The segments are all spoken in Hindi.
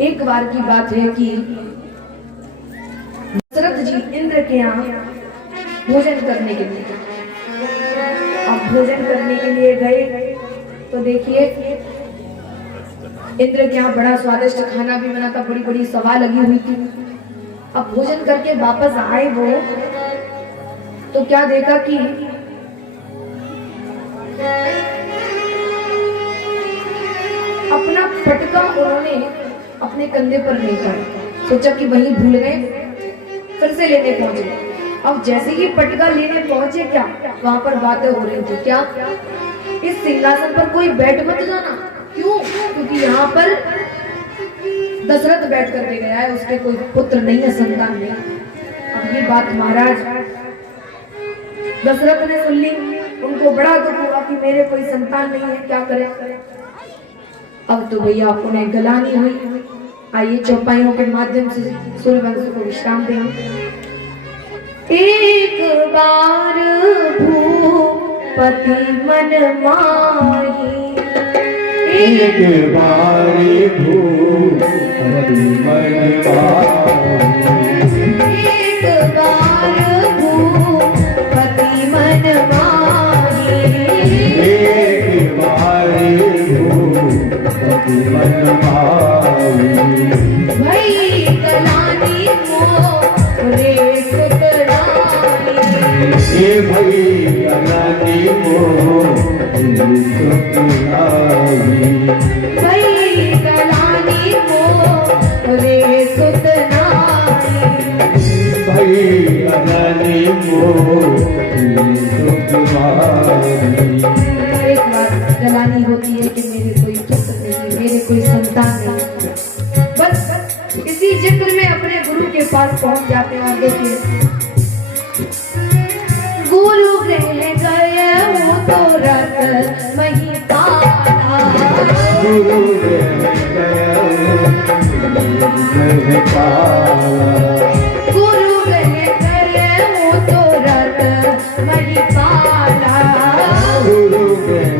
एक बार की बात है कि दशरथ जी इंद्र के यहाँ भोजन करने के लिए, अब भोजन करने के लिए गए तो देखिए इंद्र के यहाँ बड़ा स्वादिष्ट खाना भी बना था, बड़ी बड़ी सभा लगी हुई थी। अब भोजन करके वापस आए वो तो क्या देखा कि अपना पटका उन्होंने अपने कंधे पर लेकर सोचा कि वहीं भूल गए, फिर से लेने पहुंचे। अब जैसे ही पटका लेने पहुंचे क्या वहां पर बातें हो रही थी, क्या इस सिंहासन पर कोई बैठ मत जाना। क्यों? क्योंकि यहाँ पर दशरथ बैठ करके गया है, उसके कोई पुत्र नहीं है, संतान नहीं। अब ये बात महाराज दशरथ ने सुन ली, उनको बड़ा दुख हुआ कि मेरे कोई संतान नहीं है, क्या करें। अब तो भैया उन्हें गलानी हुई। आइए चौपाइयों के माध्यम से सूर्यवंश को विश्राम देंगे। एक बार भूपति मन माही, एक बारी भूपति मन माही, एक बार भूपति मन माही, एक बारी भूपति मन माही। भई गलानी मोरे सुतरानी, ये भई गलानी मोरे सुतरानी, भई गलानी मोरे सुतरानी, भई गलानी मोरे सुतरानी। एक बार गलानी होती है कि मेरे कोई पुत्र नहीं, मेरे कोई संतान नहीं। बस इसी जिक्र में अपने गुरु के पास पहुंच जाते हैं। और देखिए गुरु गृह गए हो तो रत मही पाला, गुरु गया गुरु गृह गए हो तो रत मही पाला, गुरु गया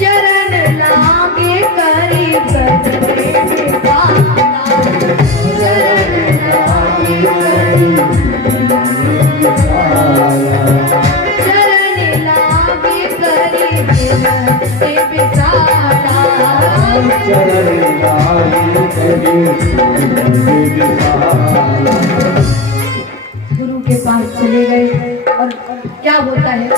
चरण लागे करी बदले पाला, चरण लागे करी, चरण लागे करी बिनते बिसाला, गुरु के पास चले गए। और क्या होता है,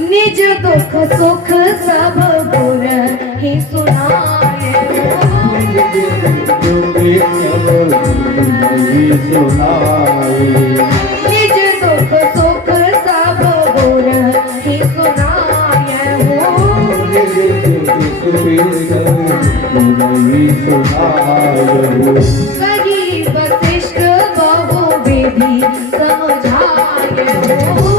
निज दुख सुख सब गुर ही सुनाए, निज दुख सुख सब गुर ही सुनाए हो, कही वशिष्ठ बहु विधि समझाए हो,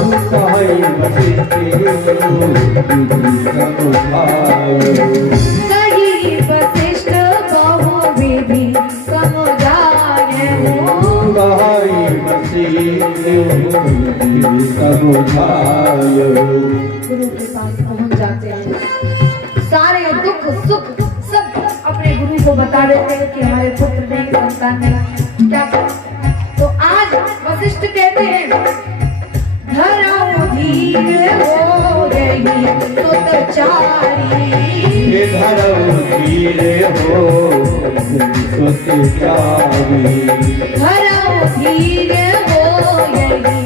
कही वशिष्ठ बहु विधि समझाए हो, गुरु के पास पहुंच जाते हैं, सारे दुख सुख सब अपने गुरु को बता देते हैं कि हमारे पुत्र नहीं, संतान नहीं, क्या करें। तो आज वशिष्ठ कहते हैं धर्म धीर हो गई सुतचारी, धर्म धीर हो गई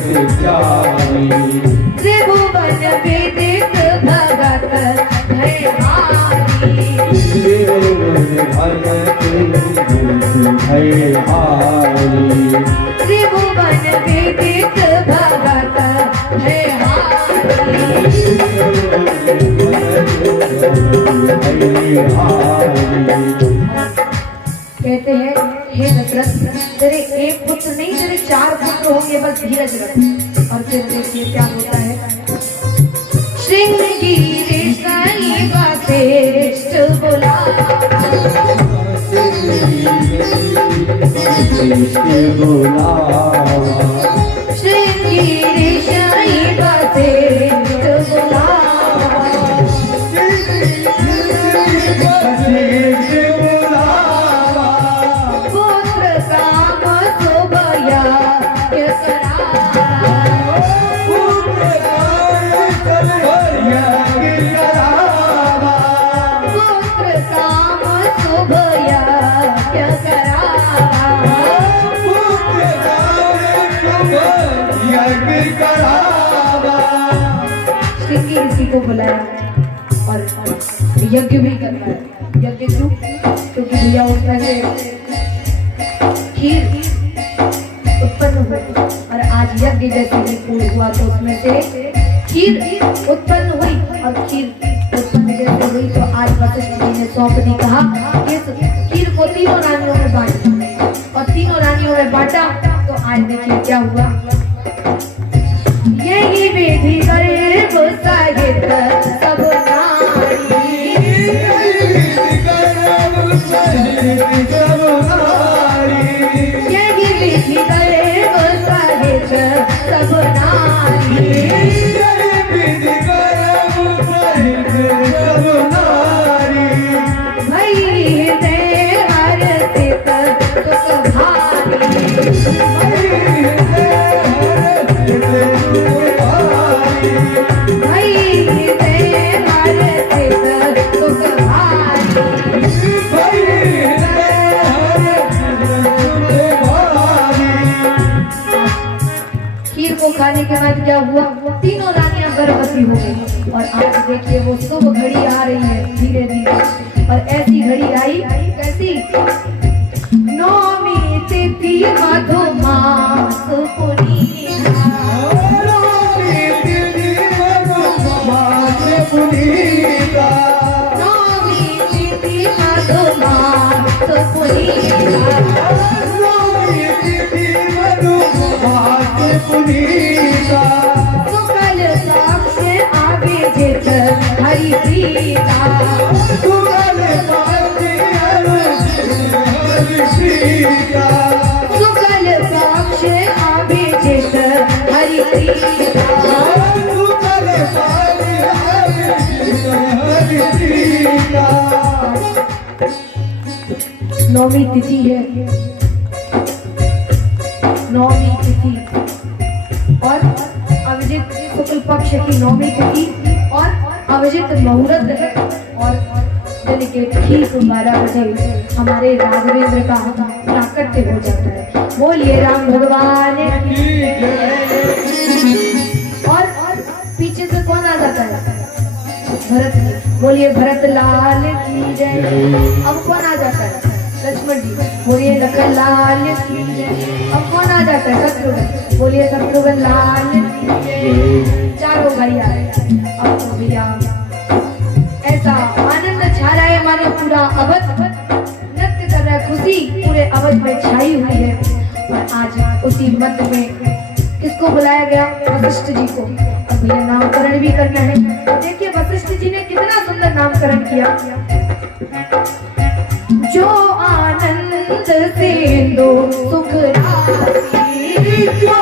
सुतचारी, त्रिभुवन विदित भगत भयहारी, त्रिभुवन विदित भगत भयहारी, कहते हैं हे दशरथ तेरे एक पुत्र नहीं तेरे 4 पुत्र होंगे, बस धीरज रख। और फिर देखिए क्या होता है, श्रृंगगिरि श्रेष्ठ बोला, श्रेष्ठ बोला, श्रृंगी ऋषि को बुलाया और यज्ञ भी करवाया। यज्ञ क्यों? क्योंकि भैया उसमें से खीर उत्पन्न हुई और आज यज्ञ जैसे ही पूर्ण हुआ तो उसमें से खीर उत्पन्न हुई और खीर उत्पन्न जैसे हुई तो आज वशिष्ठ जी ने सौंपनी कहा कि इस खीर को तीनों रानियों में बांटा और तीनों रानियों में बांटा। तो आज देखिए क्या हुआ। यही विधि करे साहित सब नारी, यही विधि करे साहित सब नारी, भई दे हर सित सुख भारी, भई दे हर सित सुख खीर को खाने के बाद क्या हुआ? तीनों रानियां गर्भवती हो गई और आज देखिए वो शुभ घड़ी आ रही है धीरे धीरे। और ऐसी घड़ी आई कैसी? नौमी तिथि मधुमास पुनीता, नौमी तिथि मधुमास पुनीता, सुकल साक्ष अभिजित हरि प्रीता, सुकल साक्ष अभिजित हरि प्रीता। नौमी तिथि है, नौमी तिथि और अभिजित शुक्ल पक्ष की नौमी तिथि और अभिजित मुहूर्त है और दिन के ठीक 12 बजे हमारे राघवेंद्र का प्राकट्य हो जाता है। बोलिए राम भगवान की और पीछे से कौन आ जाता है? भरत जी। बोलिए भरत लाल की जय। अब कौन आ जाता है? लक्ष्मण जी। बोलिए लखन लाल की जय। अब कौन आ जाता है? शत्रुघ्न। बोलिए शत्रुघ्न लाल की जय। चारों भाई आ रहे हैं। अब तो भैया ऐसा आनंद छा रहा है मानो पूरा अवध नृत्य कर रहा है, खुशी पूरे अवध में छाई हुई है। और आज उसी मध्य में किसको बुलाया गया? वशिष्ठ जी को। अब भैया नामकरण भी करना है। तो देखिए वशिष्ठ जी ने कितना सुंदर नामकरण किया। जो आनंद सिंधु सुख राशि, जो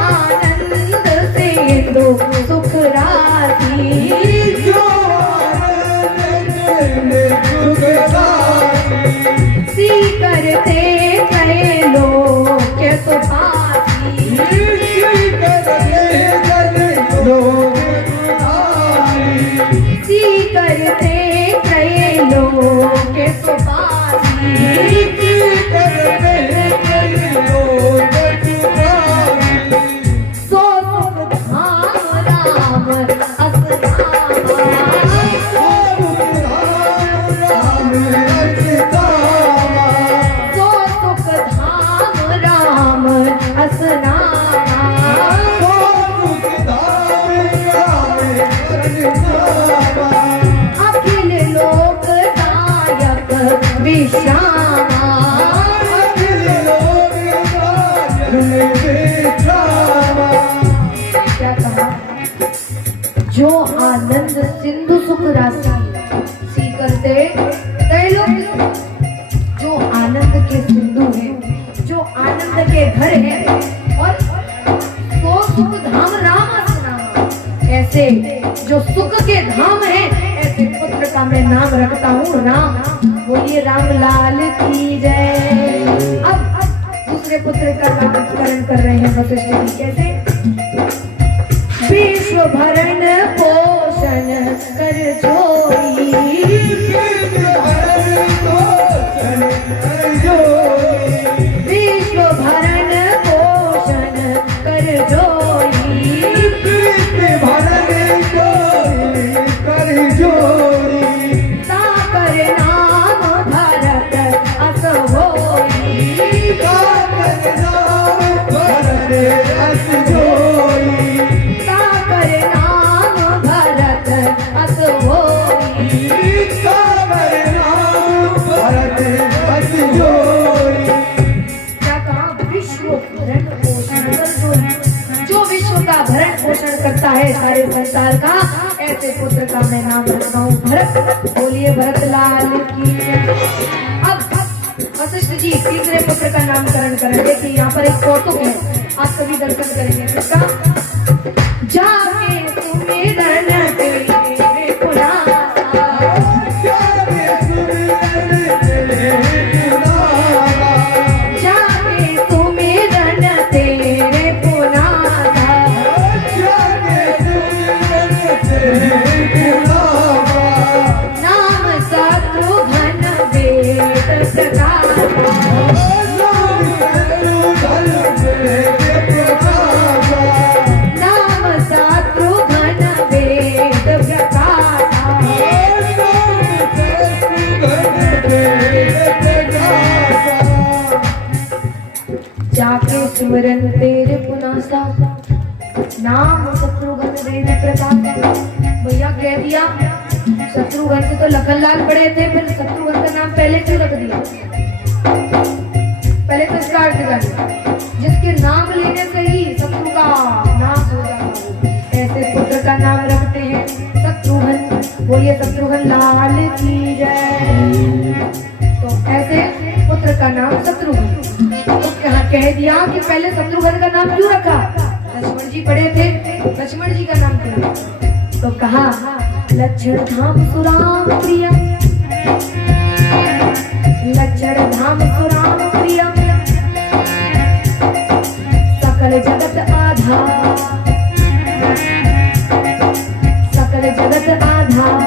आनंद सिंधु सुख राशि, सी करते कहे लोग सुभाषी, सी करते कहे लोग सुभाषी, सो सुख धाम राम अखिल लोक नायक विश्रामा, क्या कहा? जो आनंद सिंधु सुख राशि सी करते त्रैलोक, जो आनंद के सिंधु है, जो आनंद के घर है और तो सुख धाम राम नाम, ऐसे जो सुख के धाम है ऐसे पुत्र का मैं नाम रखता हूँ राम। बोलिए राम लाल की जय। अब दूसरे पुत्र का नामकरण कर रहे हैं वशिष्ठ जी। कैसे? विश्व भरण पोषण कर जोई, है सारे संसार का, ऐसे पुत्र का मैं नाम रखता हूँ भरत। बोलिए भरत लाल की। अब वशिष्ठ जी तीसरे पुत्र का नामकरण करेंगे कि यहाँ पर एक कौतुक है, आप सभी दर्शन करेंगे इसका। जाके तुम्हें दर्शन तेरे पुनासा, जाके तुम्हें दर्शन तेरे पुनासा, नाम शत्रुघ्न वेद प्रकाश, नाम शत्रुघ्न वेद प्रकाश। जाके सिमरन तेरे पुनासा, नाम शत्रुघ्न वेद प्रकाश। भैया कह दिया शत्रुघ्न से तो लखनलाल बड़े थे, फिर शत्रुघ्न का नाम पहले क्यों रख दिया? पहले तो इसका अर्थ कर, जिसके नाम लेने से ही शत्रु का नाम हो जाता है, ऐसे पुत्र का नाम रखते हैं शत्रुघ्न। बोलिए शत्रुघ्न लाल की जय। तो ऐसे पुत्र का नाम शत्रुघ्न। तो कह दिया कि पहले शत्रुघ्न का नाम क्यों रखा? लक्ष्मण जी बड़े थे, लक्ष्मण जी का नाम क्यों रखा? तो कहा लक्षण धाम सुराम प्रिय, लक्षण धाम सुराम प्रिय, सकल जगत आधार, सकल जगत आधार,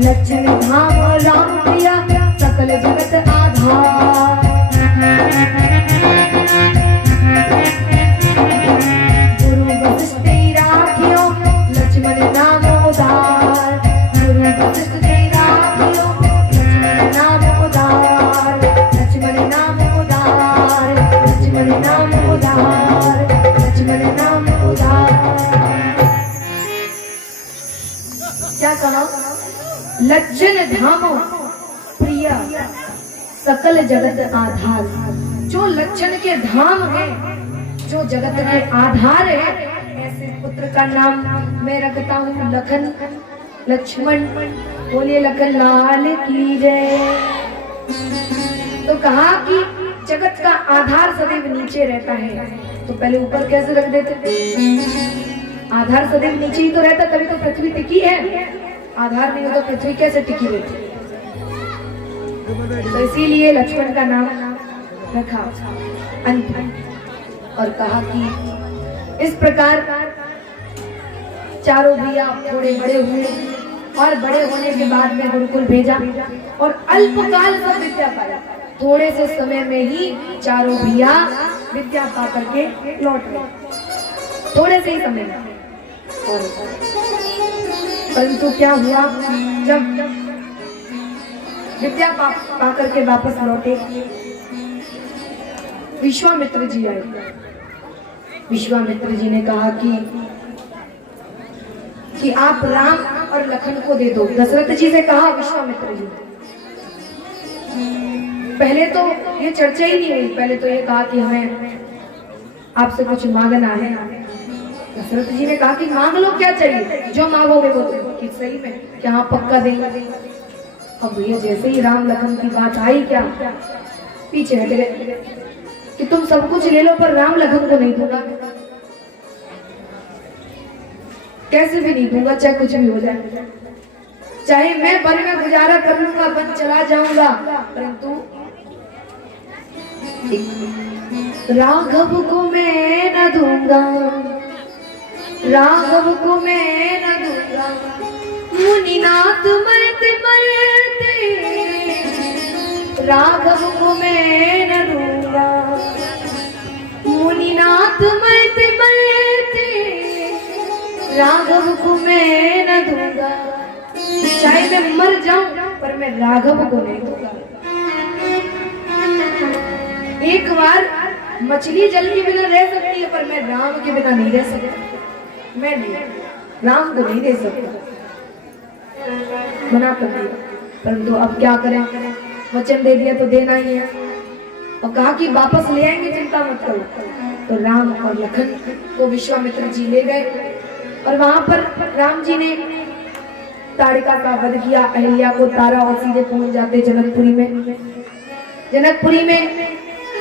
लक्षण धाम राम प्रिय, सकल जगत आधार। गुरु वशिष्ठ राखियो लक्ष्मण नाम उदार, गुरु वशिष्ठ राखियो लक्ष्मण नाम उदार, लक्ष्मण नाम उदार, लक्ष्मण नाम उदार, लक्ष्मण नाम उदार। क्या कहा? लक्षण धाम प्रिय, सकल जगत आधार। जो लक्षण के धाम है, जो जगत के आधार है, ऐसे पुत्र का नाम मैं रखता हूँ लखन, लक्ष्मण। बोलिए लखन लाल की जय। तो कहा कि जगत का आधार सदैव नीचे रहता है, तो पहले ऊपर कैसे रख देते? आधार सदैव नीचे ही तो रहता, तभी तो पृथ्वी टिकी है। आधार नहीं हो तो पृथ्वी कैसे टिकी रहती? तो इसीलिए लक्ष्मण का नाम रखा अंत। और कहा कि इस प्रकार चारों भैया थोड़े बड़े हुए, और बड़े होने के बाद में गुरुकुल भेजा, और अल्पकाल से विद्या पाया। थोड़े से समय में ही चारों भैया विद्या पा करके लौट गए, थोड़े से ही समय में। परंतु क्या हुआ, जब विद्या पा करके वापस लौटे, विश्वामित्र जी आए। विश्वामित्र जी ने कहा कि आप राम और लखन को दे दो। दशरथ जी से कहा विश्वामित्र जी। पहले तो ये चर्चा ही नहीं हुई, पहले तो ये कहा कि हमें आपसे कुछ मांगना है। दशरथ जी ने कहा कि मांग लो, क्या चाहिए, जो मांगोगे वो दो। कि सही में क्या आप पक्का देंगे? अब भैया जैसे ही राम लखन की बात आई, क्या पीछे हट गए कि तुम सब कुछ ले लो पर राम लखन को नहीं दूंगा, कैसे भी नहीं दूंगा, चाहे कुछ भी हो जाए, चाहे मैं वन में गुजारा कर लूंगा, वन चला जाऊंगा, परंतु राघव को मैं न दूंगा, राघव को मैं न दूंगा। मुनिनाथ मरते मरते राघव को मैं न दूंगा, मुनिनाथ मरते मरते राघव को मैं न दूंगा। चाहे मैं मर जाऊं पर मैं राघव को नहीं दूंगा। एक बार मछली जल के बिना रह सकती है, पर मैं राम के बिना नहीं रह सकती। मैं नहीं, राम को नहीं दे सकता, मना कर दिया। परंतु अब क्या करें, वचन दे दिया तो देना ही है। और कहा कि वापस ले आएंगे, चिंता मत करो। तो राम और लखन को विश्वामित्र जी ले गए और वहां पर राम जी ने ताड़िका का वध किया, अहिल्या को तारा और सीधे पहुंच जाते जनकपुरी में। जनकपुरी में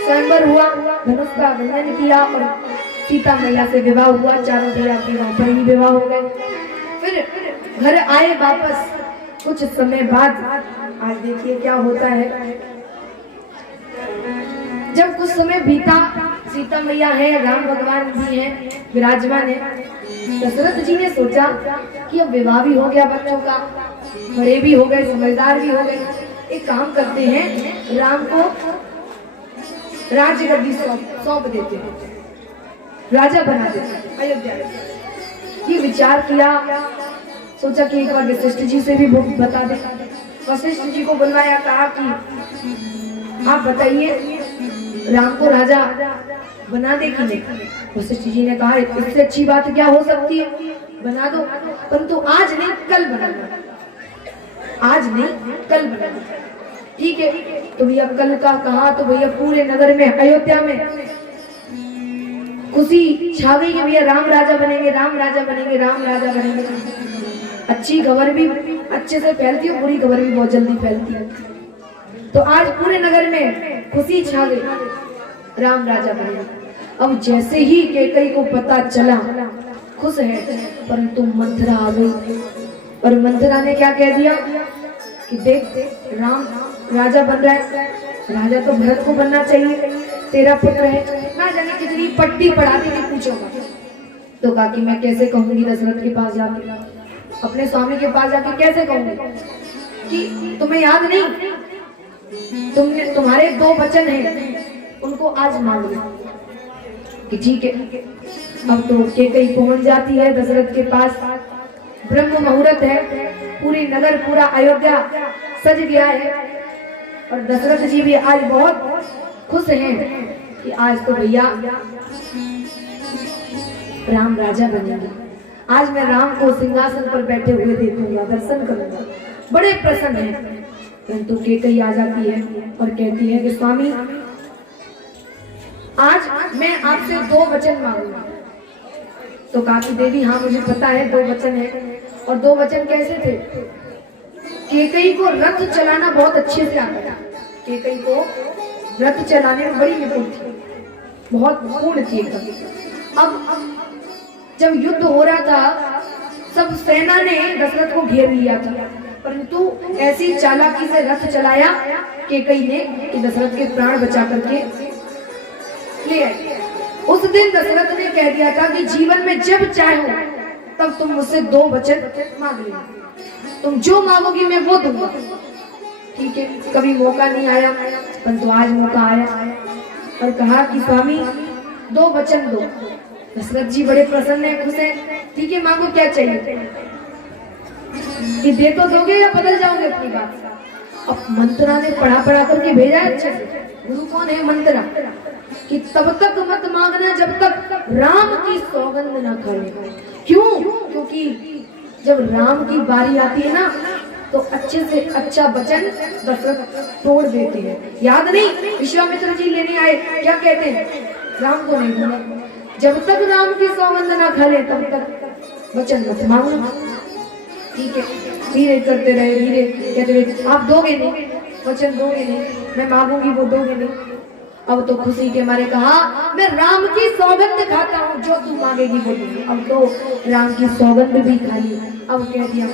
स्वयंवर हुआ, धनुष का बंधन किया और सीता मैया से विवाह हुआ। चारों भैया के वहां पर ही विवाह हो गए। फिर घर आए वापस कुछ समय बाद। आज देखिए क्या होता है। जब कुछ समय बीता, सीता मैया है, राम भगवान भी हैं, विराजमान है। दशरथ जी ने सोचा कि अब विवाह भी हो गया बच्चों का, बड़े भी हो गए, समझदार भी हो गए, एक काम करते हैं, राम को राजगद्दी सौंप देते हैं, राजा बना देते हैं अयोध्या में। ये विचार किया, सोचा कि एक बार वशिष्ठ जी से भी बता दे। वशिष्ठ जी को बुलवाया, कहा कि आप बताइए राम को राजा बना दे कि नहीं। वशिष्ठ जी ने कहा इससे अच्छी बात क्या हो सकती है, बना दो, परंतु आज नहीं कल बना दो, आज नहीं कल बना दो। ठीक है, तो भैया कल का कहा तो भैया पूरे नगर में, अयोध्या में खुशी छा गई कि भैया राम राजा बनेंगे, राम राजा बनेंगे, राम राजा बनेंगे। अच्छी खबर भी अच्छे से फैलती है, बुरी खबर भी बहुत जल्दी फैलती है। तो आज पूरे नगर में खुशी छा गई, राम राजा बनेंगे। अब जैसे ही कैकेयी को पता चला, खुश है, परंतु मंथरा आ गई और मंथरा ने क्या कह दिया कि देख राम राजा बन रहा है, राजा तो भरत को बनना चाहिए, तेरा पुत्र है, ना जाने कितनी पट्टी पढ़ाती थी, पूछोगा। तो कहा कि मैं कैसे कहूंगी दशरथ के पास जाके, अपने स्वामी के पास जाके कैसे कहूंगी कि तुम्हें याद नहीं, तुम्हारे 2 वचन हैं, उनको आज मांग लो। कि ठीक है। अब तो कैकेयी पहुंच जाती है दशरथ के पास, ब्रह्म मुहूर्त है, पूरी नगर पूरा अयोध्या सज गया है और दशरथ जी भी आज बहुत खुश हैं कि आज तो भैया राम राजा बनेंगे, आज मैं राम को सिंहासन पर बैठे हुए देखूंगा, दर्शन करूंगा, बड़े प्रसन्न हैं। परंतु कैकेयी आ जाती है और कहती है कि स्वामी आज मैं आपसे 2 वचन मांगूंगा। तो कहा कि देवी हाँ मुझे पता है 2 वचन है। और 2 वचन कैसे थे? कैकेयी को रथ चलाना बहुत अच्छे से आता था, कैकेयी को रथ चलाने में बड़ी निपुण थी, बहुत पूर्ण थी एकदम। अब जब युद्ध हो रहा था, सब सेना ने दशरथ को घेर लिया था, परंतु ऐसी चालाकी से रथ चलाया कैकेयी ने कि दशरथ के प्राण बचा करके ले आई। उस दिन दशरथ ने कह दिया था कि जीवन में जब चाहो तब तुम मुझसे 2 वचन मांग लेना, तुम जो मांगोगी मैं वो दूंगा। ठीक है, कभी मौका नहीं आया, परंतु आज मौका आया और कहा कि स्वामी 2 वचन दो। दशरथ जी बड़े प्रसन्न है, खुश है। ठीक है, मांगो क्या चाहिए, कि दे तो दोगे या बदल जाओगे अपनी बात। अब मंत्रा ने पढ़ा करके भेजा अच्छे से। गुरु कौन है? मंत्रा। कि तब तक मत मांगना जब तक राम की सौगंध न करे। क्यों? क्योंकि जब राम की बारी आती है ना, तो अच्छे से अच्छा वचन दशरथ तोड़ देते हैं। याद नहीं, विश्वामित्र जी लेने आए, क्या कहते हैं? राम को नहीं बोला, जब तक राम की सौगंध न खले तब तक वचन मत मांगना। ठीक है, धीरे करते रहे, धीरे कहते रहे, आप दोगे नहीं, वचन दोगे नहीं, मैं मांगूंगी वो दोगे नहीं। अब तो खुशी के मारे कहा मैं राम की सौगंध खाता हूँ, जो तू मांगेगी वो दूंगी। अब तो राम की सौगंध भी खाई। अब कह दिया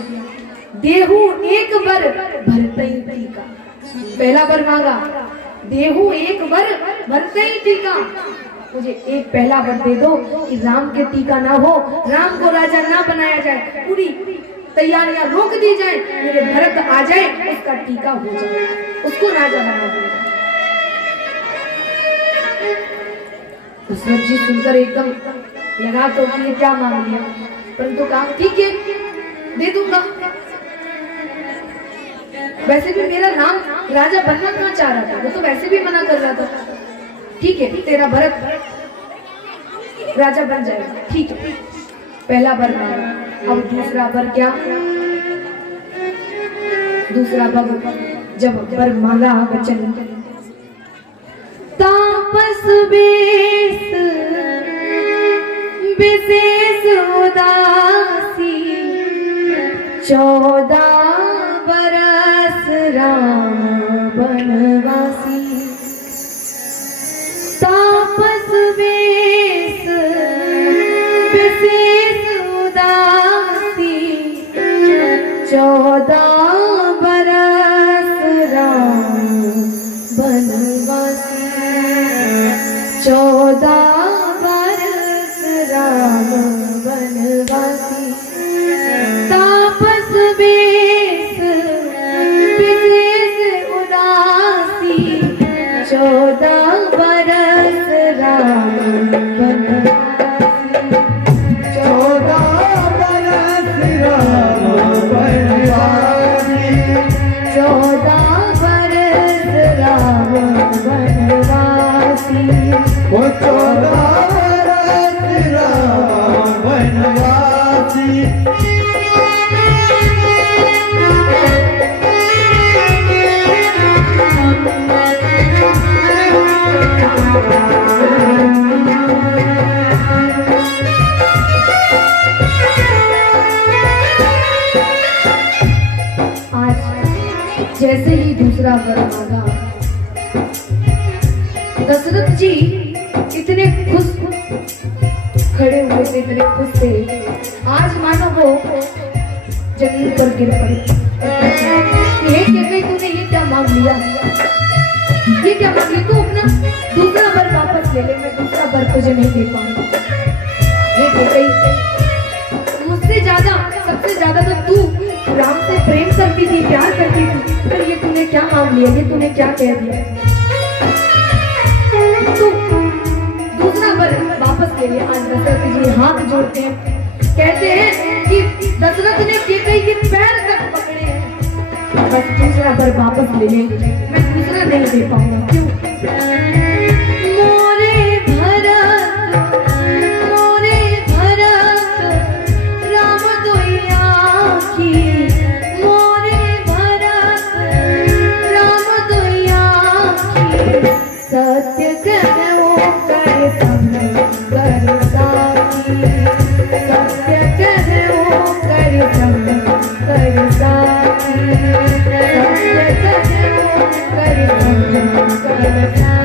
देहू एक बर भरतई टीका। पहला बर मांगा, देहू एक बर भरतई टीका, मुझे एक पहला वर दे दो कि राम के टीका ना हो, राम को राजा ना बनाया जाए, पूरी तैयारियां रोक दी जाए, मेरे भरत आ जाए, उसका टीका हो जाए, उसको राजा बना दिया। दशरथ जी सुनकर एकदम लगा तो कि ये क्या मांग लिया, परंतु कहा ठीक है दे दूंगा। वैसे भी मेरा राम राजा बनना कहाँ चाह रहा था, वो तो वैसे भी मना कर रहा था। ठीक है, तेरा भरत राजा बन जाएगा। ठीक है, पहला वर मांगा। अब दूसरा वर क्या? दूसरा वर जब वर मांगा, वचन तापस बेस विशेष उदासी 14 बरस राम बनवासी तापस वेश विशेष उदासी 14 बरस राम बनवासी 14 बरस राम बनवासी तापस वेश विशेष उदासी 14 बरस राम बनवासी 14 बरस राम बनवासी 14 बरस राम बनवासी वो 14 बरस राम बनवासी आज जैसे ही दूसरा वर मांगा दशरथ जी इतने खुश खड़े हुए थे, इतने खुश थे। आज मानो वो जमीन पर गिर पड़े। ये कैकई तूने ये क्या मांग लिया? ये क्या मांग लिया? तू अपना दूसरा वर वापस ले ले, मैं दूसरा वर तुझे नहीं दे पाऊंगा। ये कैकई मुझसे ज्यादा, सबसे ज्यादा तो तू राम से प्रेम करती थी, प्यार करती थी, पर ये तूने क्या मांग लिया? ये तूने क्या कह दिया? तू दूसरा वर वापस ले लिया। आज दशरथ जी हाथ जोड़ते हैं, कहते हैं कि दशरथ ने कैकई के पैर तक पकड़े हैं, बस दूसरा वर वापस ले ले, मैं दूसरा नहीं दे पाऊंगा। क्यों? मोरे भरत राम दुइया की, मोरे भरत राम दुइया की, सत्य कहो कर संग कर साथी, सत्य कहो कर संग कर साथी, सत्य कहो कर संग कर साथी।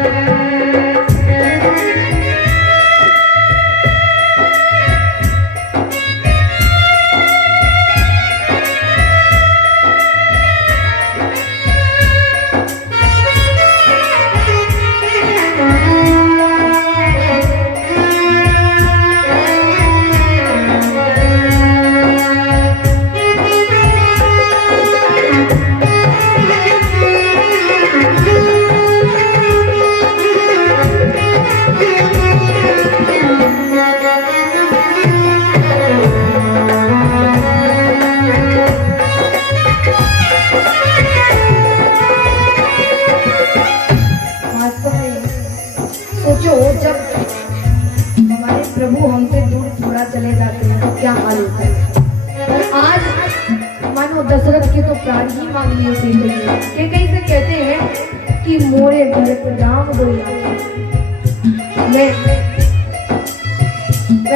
सोचो जब हमारे प्रभु हमसे दूर थोड़ा चले जाते हैं तो क्या हाल होता है। और आज मानो दशरथ के तो प्राण ही मांग लिए थे। ये कहीं से कहते हैं कि मोरे भरत राम गोया, मैं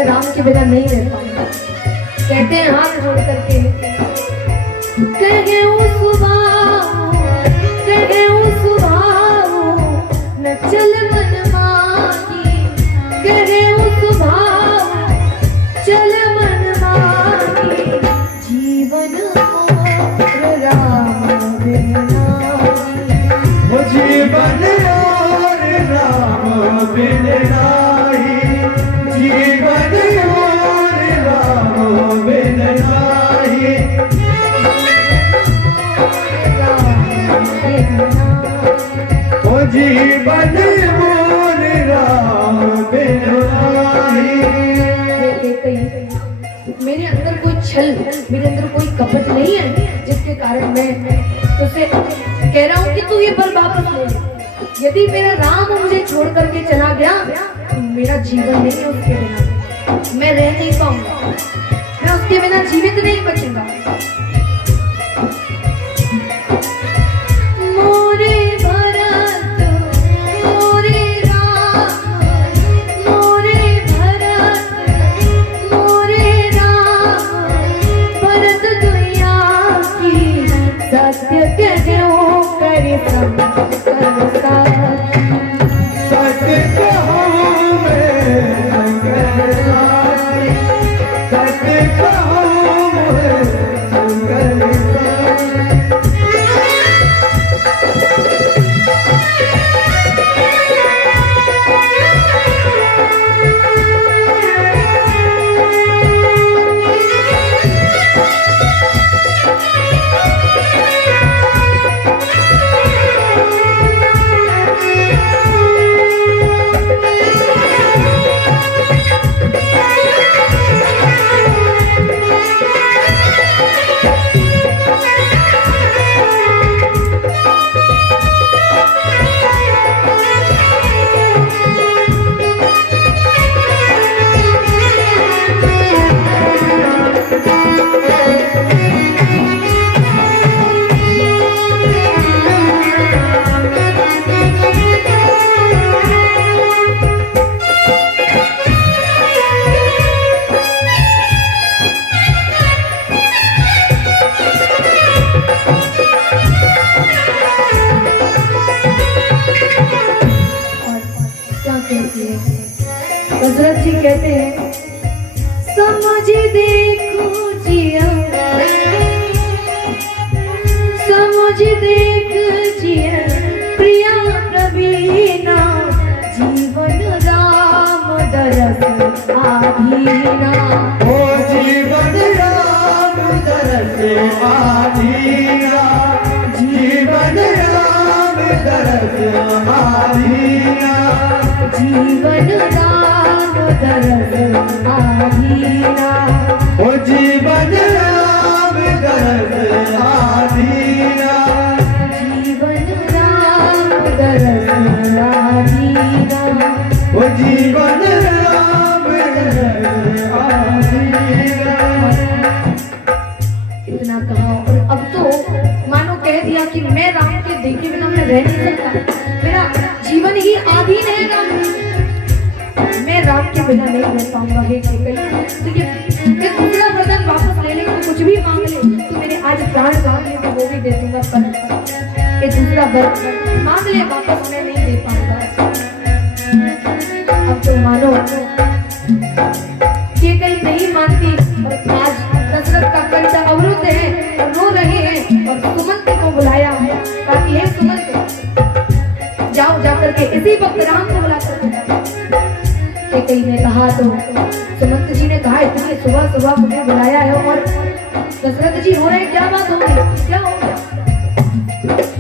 राम के बिना नहीं रह पाऊंगा। कहते हैं हाथ जोड़ करके कहे न चल मन माही, कहे चल मन माही, जीवन मोर राम बिन नाही, वो जीवन और राम बिन नाही, जीवन और राम बिन नाही, वो जीवन और राम बिन नाही। मेरे अंदर कोई छल, मेरे अंदर कोई कपट नहीं है जिसके कारण मैं तुझसे कह रहा हूँ कि तू ये वर वापस ले ले। यदि मेरा राम मुझे छोड़ करके चला गया तो मेरा जीवन नहीं है उसके बिना, मैं रह नहीं पाऊंगा, मैं उसके बिना जीवित नहीं बचूंगा। मोरे भरत मोरे राम, मोरे भरत क्यों करे शंकर साखी। सच कहूँ मैं शंकर साखी, सच कहूँ मैं शंकर साखी। हजरत जी कहते हैं समझ देखो जिया, समझ देख जिया प्रिया प्रवीणा, जीवन राम दरस आधीना। ओ जीवन राम दरस आधीना, जीवन राम दरस आधीना, जीवन राम दरस आधीना। ओ जीवन राम दरस आधीना, जीवन राम दरस आधीना। ओ जीवन राम दरस आधीना। इतना कहा और अब तो मानो कह दिया कि मैं राम के देखे बिना मैं रह नहीं सकता, मेरा जीवन ही आधीन है राम, मैं राम के बिना नहीं रह पाऊंगा। हे केकई, तो ये दूसरा वरदान वापस ले ले, तो कुछ भी मांग ले, तो मेरे आज प्राण मांग ले तो वो भी दे दूंगा, पर ये दूसरा वरदान मांग ले वापस मैं नहीं दे पाऊंगा। अब तो मानो केकई नहीं मानती और आज दशरथ का कंठ अवरुद्ध है और रो रहे हैं और सुमंत को बुलाया है ताकि हे सुमंत जाओ जाकर के इसी वक्त राम को बुला कर केकई ने कहा तो सुमंत जी ने कहा इतनी सुबह सुबह मुझे बुलाया है और दशरथ जी हो रहे हैं, क्या बात हो गई, क्या हो गया?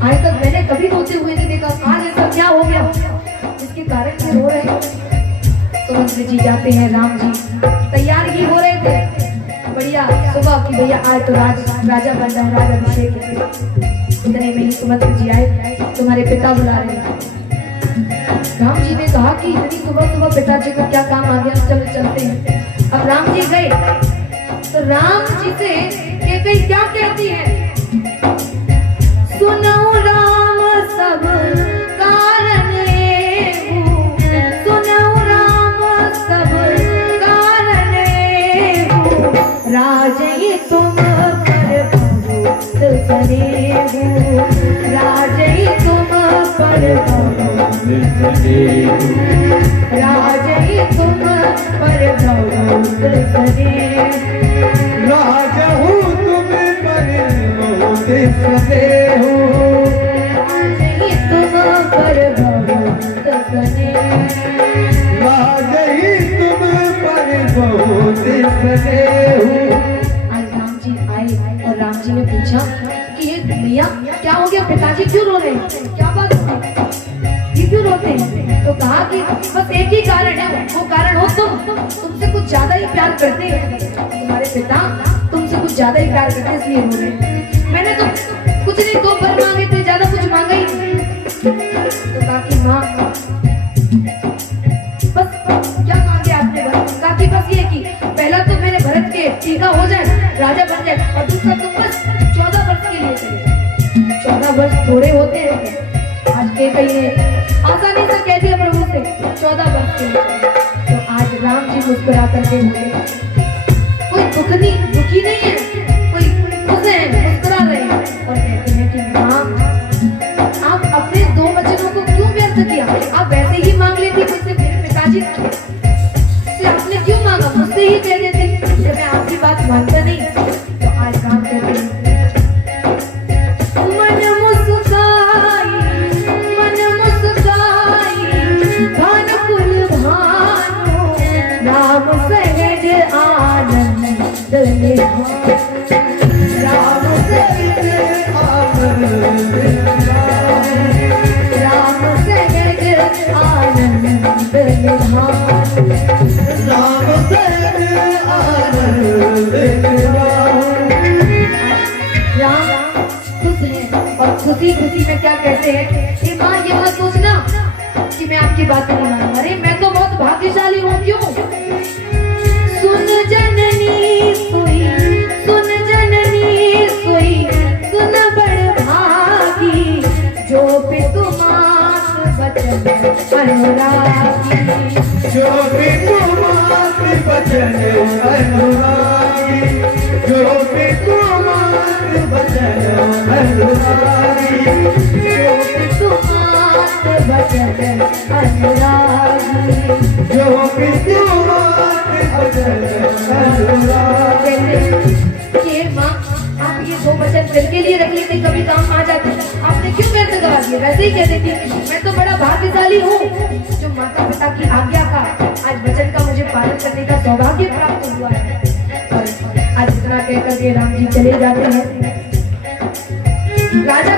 आज तक मैंने कभी रोते हुए नहीं देखा, आज ऐसा क्या हो गया जिसके कारण ये रो रहे हैं? सुमंत जी जाते हैं, राम जी तैयार ही हो रहे थे बढ़िया सुबह की, भैया आज तो राजा बन रहा है, राजाभिषेक है। इतने में ही सुमंत जी आए, तुम्हारे पिता बुला रहे हैं। राम जी ने कहा कि इतनी सुबह सुबह पिताजी को क्या काम आ गया, चलो चलते हैं। अब राम जी गए तो राम जी से केकई क्या कहती है, सुनो राम सब कारण एहू, सुनो राम सब कारण एहू, राजई तुम पर बहुत करेहू, राजई तुम पर बहुत करेहू, राजई तुम पर बहुत करेहू, राजहू तुम पर बहुत सदेहू, राजई तुम पर बहुत करेहू, राजही तुम पर बहुत सदेहू। आज राम जी आए और राम जी ने पूछा कि ये भैया क्या हो गया, पिताजी क्यों रो रहे हैं, क्या बात हो गई, ये क्यों रोते हैं? तो कहा कि बस एक ही कारण है, वो कारण हो तुमसे कुछ ज्यादा ही प्यार करते हैं, तुम्हारे पिता तुमसे कुछ ज्यादा ही प्यार करते हैं इसलिए रो रहे हैं। मैंने तो कुछ नहीं, 2 वर मांगे थे, ज्यादा कुछ मांगा ही नहीं। तो कहा कि माँ बस क्या मांगे आपने वर? कहा कि बस ये कि पहला तो मैंने भरत के टीका हो जाए, राजा बन जाए, और दूसरा तुम बस 14 वर्ष के लिए चले। 14 वर्ष थोड़े होते हैं, आज केकई ने आसानी से कह दिया प्रभु से 14 वर्ष के लिए। तो आज राम जी मुस्कुरा करके बोले, कोई दुखी नहीं है, कोई खुश है, मुस्कुरा रहे हैं और कहते हैं कि माँ राम सहज आनंद राम सहज आनंद निधान। राम सहज आनंद राम खुश है और खुशी खुशी में क्या कहते हैं कि माँ ये मत सोचना कि मैं आपकी बात नहीं मानूं। अरे मैं तो बहुत भाग्यशाली हूँ। क्यों? सुन जननी सोई, सुन जननी सोई, सुन बड़ भागी, जो पितु मात बचन अनुरागी। जो पितु मात बचन अनुरागी, जो पितु मात बचन अनुरागी, जो पितु मात बचन अनुरागी। जो पितु मात बचन अनुरागी। ये माँ आप ये दो वचन दिल के लिए रख लेते कभी काम आ जाते। आपने क्यों मेरे से गवा दिए? वैसे ही कह देती मैं तो बड़ा भाग्यशाली हूँ जो माता पिता की आज्ञा का आज वचन का मुझे पालन करने का सौभाग्य प्राप्त हुआ है। और आज इतना कहकर के राम जी चले जाते हैं। राजा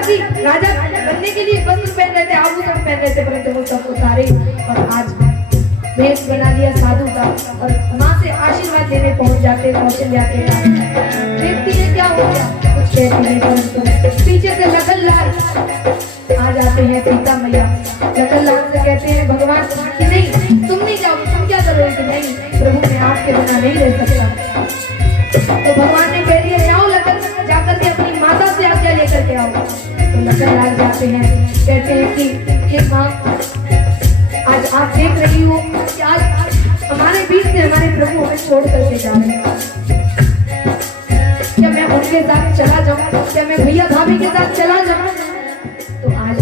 बनने के लिए वस्त्र पहन रहे थे, आभूषण पहन रहे थे, परंतु वो सब उतारे और आज वेश बना लिया साधु का और माँ से आशीर्वाद लेने पहुंच जाते कौशल्या के पास। देखती है क्या हो गया, कुछ कहती नहीं, परंतु पीछे से लखन लाल आ जाते हैं सीता मैया। लखन लाल से कहते हैं भगवान कि नहीं तुम नहीं जाओगे, तुम क्या करोगे? कि नहीं प्रभु मैं आपके बिना नहीं रह सकता। तो भगवान ने कह दिया जाओ लखन, जाकर के अपनी माता से आज्ञा लेकर के आओ। तो लखन लाल जाते हैं, कहते हैं कि हे माँ आज आप देख रही हो कि आज हमारे बीच से हमारे प्रभु हमें छोड़ करके जा रहे हैं। क्या मैं उनके साथ चला जाऊं? क्या मैं भैया भाभी के साथ चला जाऊं? तो आज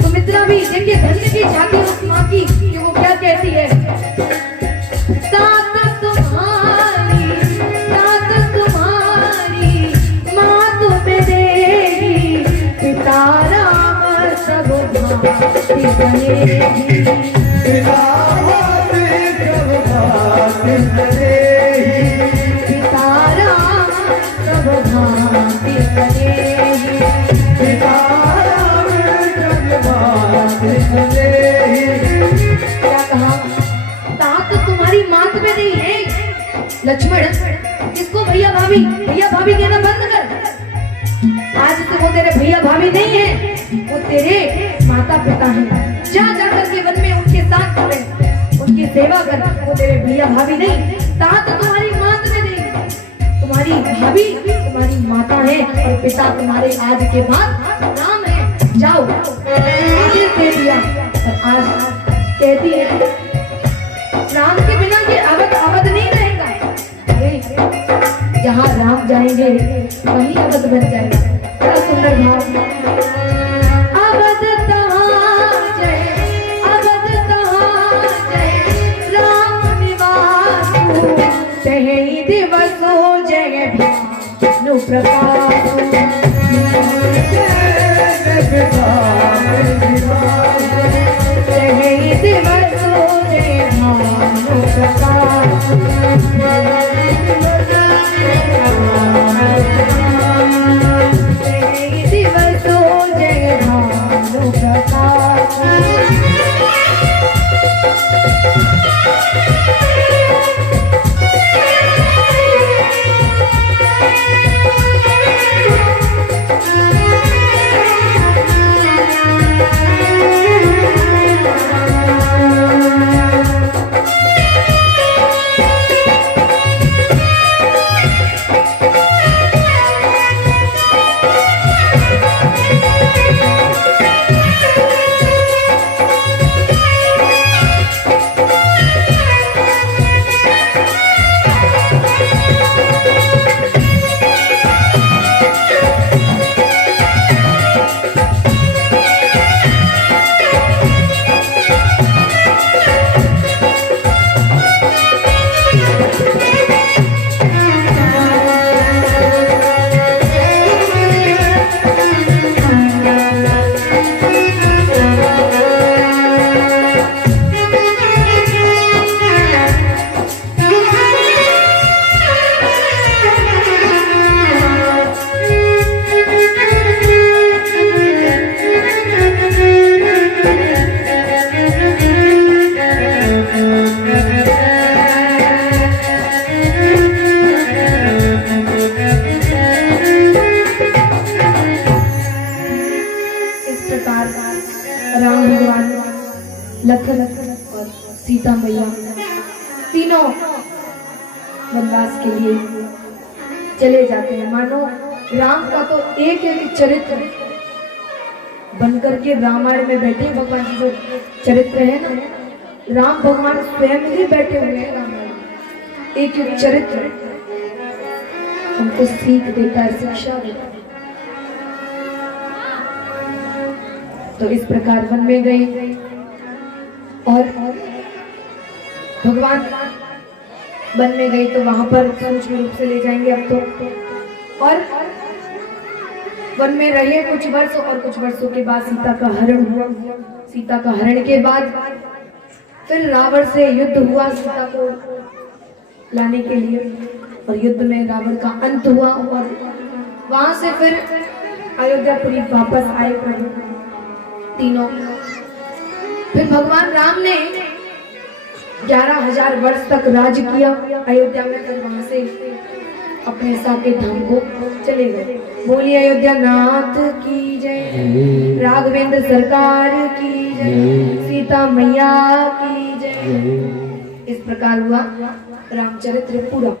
सुमित्रा भी देखिए धन्य की झांकी उस माँ की कि वो क्या कहती है। साथ तुम्हारी माँ तुम्हें देगी, पिता राम सब भांति बनेगी। पिता भांति सब भांति बनेगी, पिता राम सब भांति बनेगी। पिता राम सब भांति बनेगी। क्या कहा? तात तुम्हारी मात में नहीं है लक्ष्मण, इसको भैया भाभी कहना बंद कर। आज से वो तेरे भैया भाभी नहीं है, वो तेरे माता पिता हैं। जा जाकर के वन में उनके साथ रहे, उनकी सेवा कर। वो तेरे भैया भाभी नहीं, तात तुम्हारी मात में नहीं, तुम्हारी भाभी तुम्हारी माता है और पिता तुम्हारे आज के बाद नाम है। जाओ आदेश दे दिया। और आज कहती है राम के बिना ये अवध नहीं रहेगा। अरे जहाँ राम जाएंगे वहीं अवध बन जाएगा। बड़ा सुंदर भाव। अवध तहाँ जय, अवध तहाँ जय, राम निवास तहि दिवसो जय भानु प्रकाशु। तहि दिवसो जय भानु प्रकाशु। दिवसो जय भानु प्रकाशु। प्रकार राम भगवान, लखन और सीता मैया तीनों वनवास के लिए चले जाते हैं। मानो राम का तो एक एक चरित्र बनकर के रामायण में बैठे भगवान जी जो चरित्र है ना, राम भगवान स्वयं ही बैठे हुए हैं रामायण में। एक एक चरित्र हमको सीख देता है, शिक्षा देता है। तो इस प्रकार वन में गए और भगवान वन में गए तो वहां पर सूक्ष्म रूप से ले जाएंगे अब तो। और वन में रहे कुछ वर्ष और कुछ वर्षों के बाद सीता का हरण हुआ। सीता का हरण के बाद फिर रावण से युद्ध हुआ सीता को लाने के लिए, और युद्ध में रावण का अंत हुआ और वहां से फिर अयोध्यापुरी वापस आए प्रभु तीनों। फिर भगवान राम ने 11,000 वर्ष तक राज किया अयोध्या में। फिर वहां से अपने साके धाम को चले गए। बोलिए अयोध्या नाथ की जय, राघवेंद्र सरकार की जय, सीता मैया की जय। इस प्रकार हुआ रामचरित्र पूरा।